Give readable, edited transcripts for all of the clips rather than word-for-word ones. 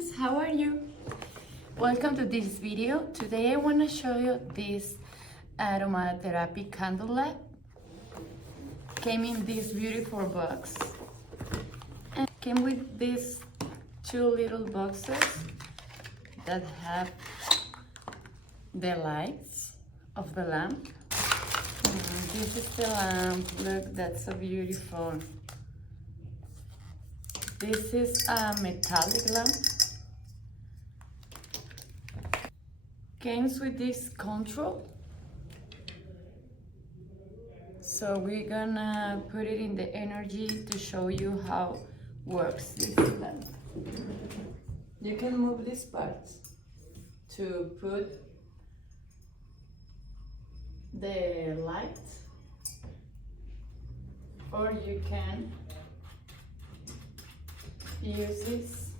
friends, how are you? Welcome to this video. Today I want to show you this aromatherapy candle lamp. Came in this beautiful box and came with these two little boxes that have the lights of the lamp. This is the lamp. Look, that's so beautiful. This is a metallic lamp. Comes with this control. So we're gonna put it in the energy to show you how works this lamp. You can move these parts to put the light, or you can use this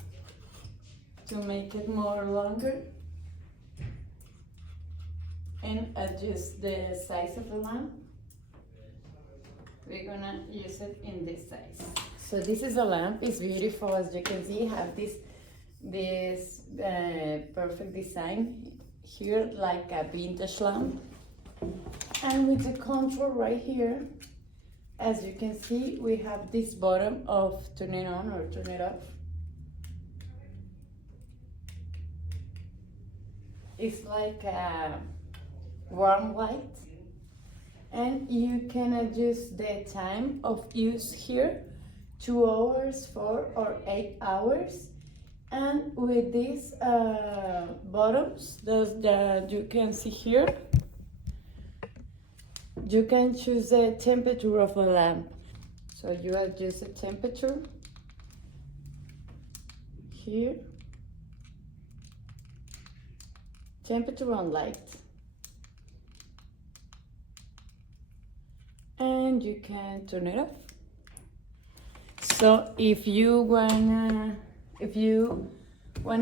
to make it more longer and adjust the size of the lamp. We're gonna use it in this size. So this is a lamp. It's beautiful, as you can see. Have this perfect design here, like a vintage lamp. And with the control right here, as you can see, we have this button of turn it on or turn it off. It's like a warm light, and you can adjust the time of use here, 2 hours, 4 or 8 hours. And with these buttons that you can see here, you can choose the temperature of the lamp. So you adjust the temperature here, temperature on light, and you can turn it off. So if you wanna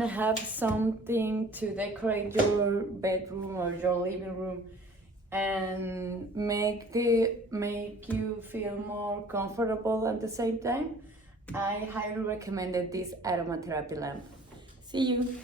have something to decorate your bedroom or your living room and make you feel more comfortable at the same time, I highly recommend this aromatherapy lamp. See you.